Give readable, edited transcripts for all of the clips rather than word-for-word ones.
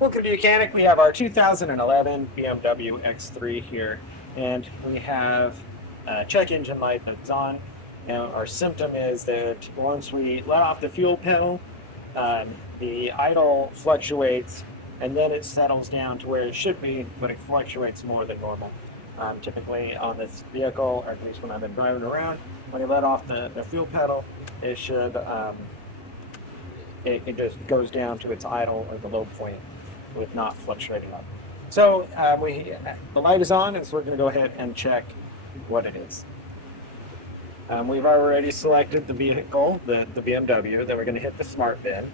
Welcome to Mechanic. We have our 2011 BMW X3 here, and we have a check engine light that's on. Now, our symptom is that once we let off the fuel pedal, the idle fluctuates, and then it settles down to where it should be, but it fluctuates more than normal. Typically on this vehicle, or at least when I've been driving around, when you let off the fuel pedal, it should it just goes down to its idle or the low point with not fluctuating up. So the light is on, and so we're going to go ahead and check what it is. We've already selected the vehicle, the BMW. Then we're going to hit the smart bin.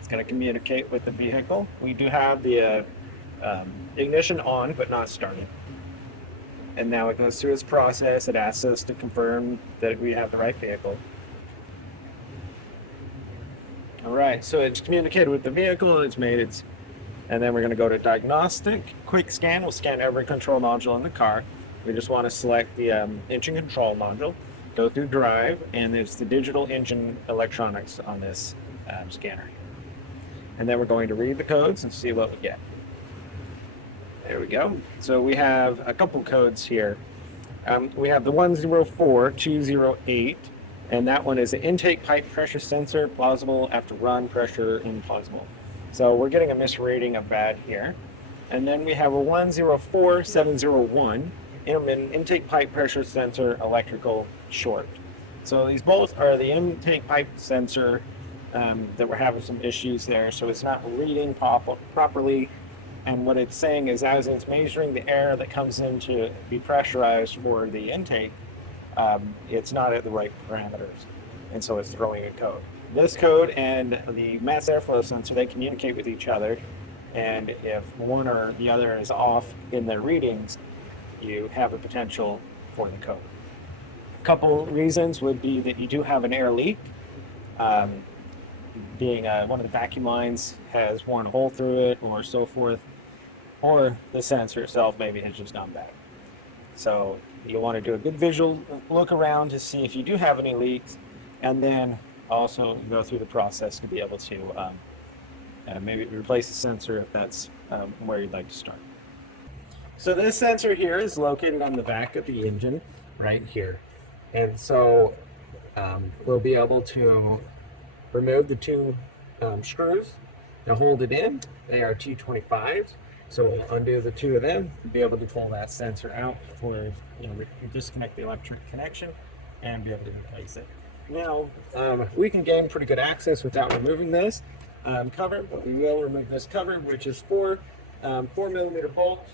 It's going to communicate with the vehicle. We do have the ignition on, but not started. And now it goes through its process. It asks us to confirm that we have the right vehicle. All right, so it's communicated with the vehicle, and it's made its. And then we're going to go to diagnostic, quick scan. We'll scan every control nodule in the car. We just want to select the engine control nodule, go through drive, and there's the digital engine electronics on this scanner. And then we're going to read the codes and see what we get. There we go. So we have a couple codes here. We have the 104208, and that one is an intake pipe pressure sensor, plausible after run, pressure implausible. So we're getting a misreading of bad here. And then we have a 104701, intermittent intake pipe pressure sensor, electrical short. So these both are the intake pipe sensor that we're having some issues there. So it's not reading properly. And what it's saying is as it's measuring the air that comes in to be pressurized for the intake, it's not at the right parameters. And so it's throwing a code. This code and the mass airflow sensor, they communicate with each other, and if one or the other is off in their readings, you have a potential for the code. A couple reasons would be that you do have an air leak, being one of the vacuum lines has worn a hole through it or so forth, or the sensor itself maybe has just gone bad. So you want to do a good visual look around to see if you do have any leaks, and then also go through the process to be able to maybe replace the sensor if that's where you'd like to start. So this sensor here is located on the back of the engine right here. And so we'll be able to remove the two screws to hold it in. They are T25s. So we'll undo the two of them to be able to pull that sensor out or disconnect the electric connection and be able to replace it. Now, we can gain pretty good access without removing this cover, but we will remove this cover, which is 4 4mm bolts,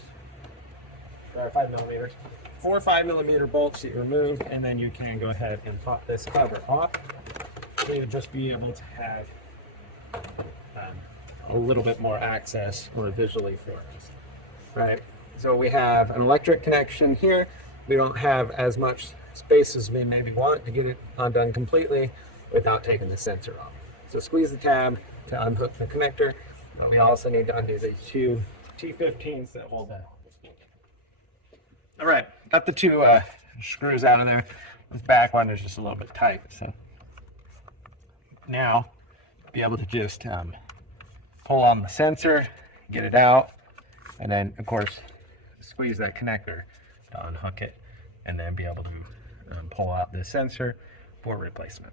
or 5 millimeters, 4 5mm bolts that you remove, and then you can go ahead and pop this cover off. So you'll just be able to have a little bit more access or visually for us, right? So we have an electric connection here. We don't have as much space as we maybe want to get it undone completely without taking the sensor off. So squeeze the tab to unhook the connector, but we also need to undo the two T15s that hold that. All right, got the two screws out of there. This back one is just a little bit tight, so now be able to just pull on the sensor, get it out, and then of course squeeze that connector to unhook it, and then be able to pull out the sensor for replacement.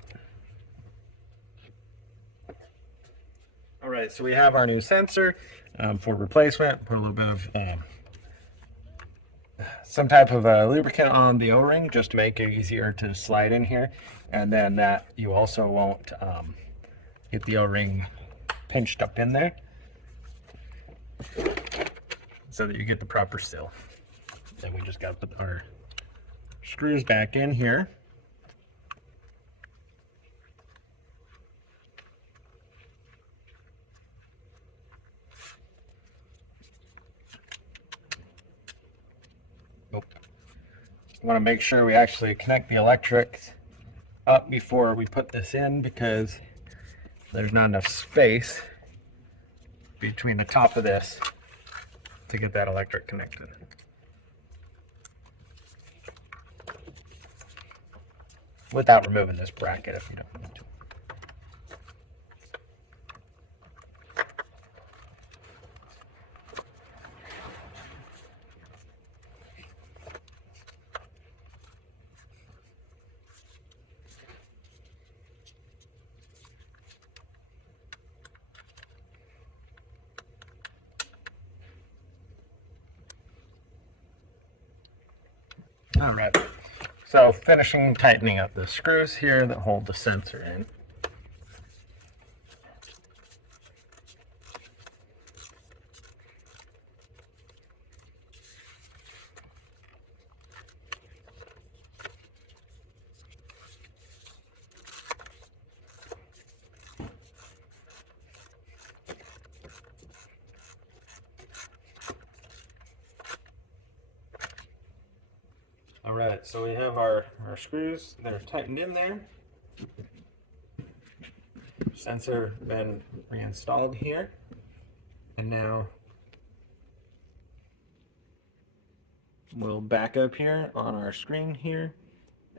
All right, so we have our new sensor for replacement. Put a little bit of some type of lubricant on the O-ring just to make it easier to slide in here, and then that you also won't get the O-ring pinched up in there, so that you get the proper seal. Then we just got to put our screws back in here. Nope. We want to make sure we actually connect the electrics up before we put this in, because there's not enough space between the top of this to get that electric connected. Without removing this bracket if you don't need to. All right. So finishing tightening up the screws here that hold the sensor in. All right, so we have our screws that are tightened in there. Sensor been reinstalled here. And now we'll back up here on our screen here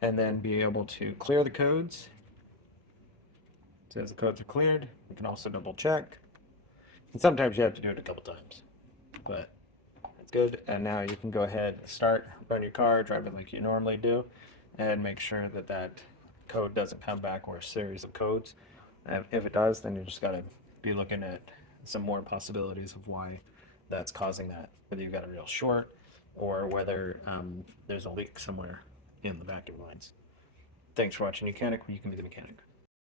and then be able to clear the codes. It says the codes are cleared. We can also double check. And sometimes you have to do it a couple times, but it's good. And now you can go ahead and start, run your car, drive it like you normally do, and make sure that that code doesn't come back or a series of codes. If it does, then you just got to be looking at some more possibilities of why that's causing that, whether you've got a real short or whether there's a leak somewhere in the vacuum lines. Thanks for watching Mechanic, where you can be the mechanic.